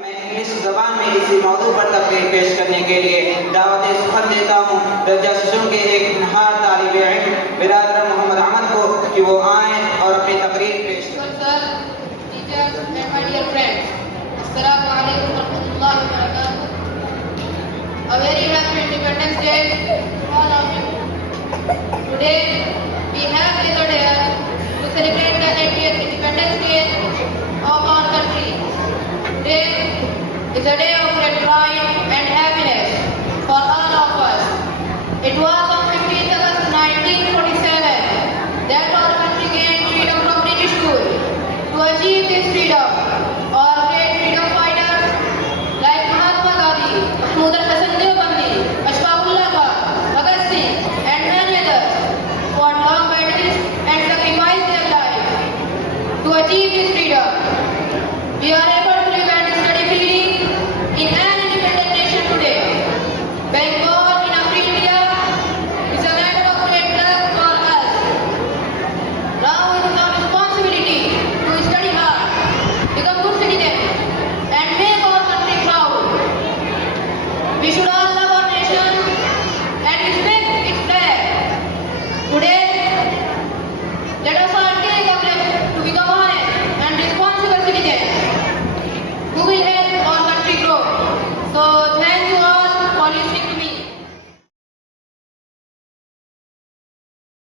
मैं इंग्लिश ज़बान में इसी मौजू पर तकरीर पेश करने के लिए दावत सुखत देता हूँ दर्जा सुशुम के एक नहार तालिब इल्म बिरादर मोहम्मद अहमद को कि वो आएँ और अपनी तकरीर पेश करें। Sir, teachers and my dear friends, Assalamu alaikum warahmatullahi wabarakatuh. A very happy Independence Day to all of you. Today we have gathered here to celebrate the 80th Independence Day of our country. Today is a day of great pride and happiness for all of us. It was on 15th August 1947 that our country gained freedom from British rule. To achieve this freedom, our great freedom fighters like Mahatma Gandhi, Mahmood Hassan Deobandi, Ashfaqullah Khan, Bhagat Singh, and many others fought long battles and sacrificed their lives to achieve this freedom. We are able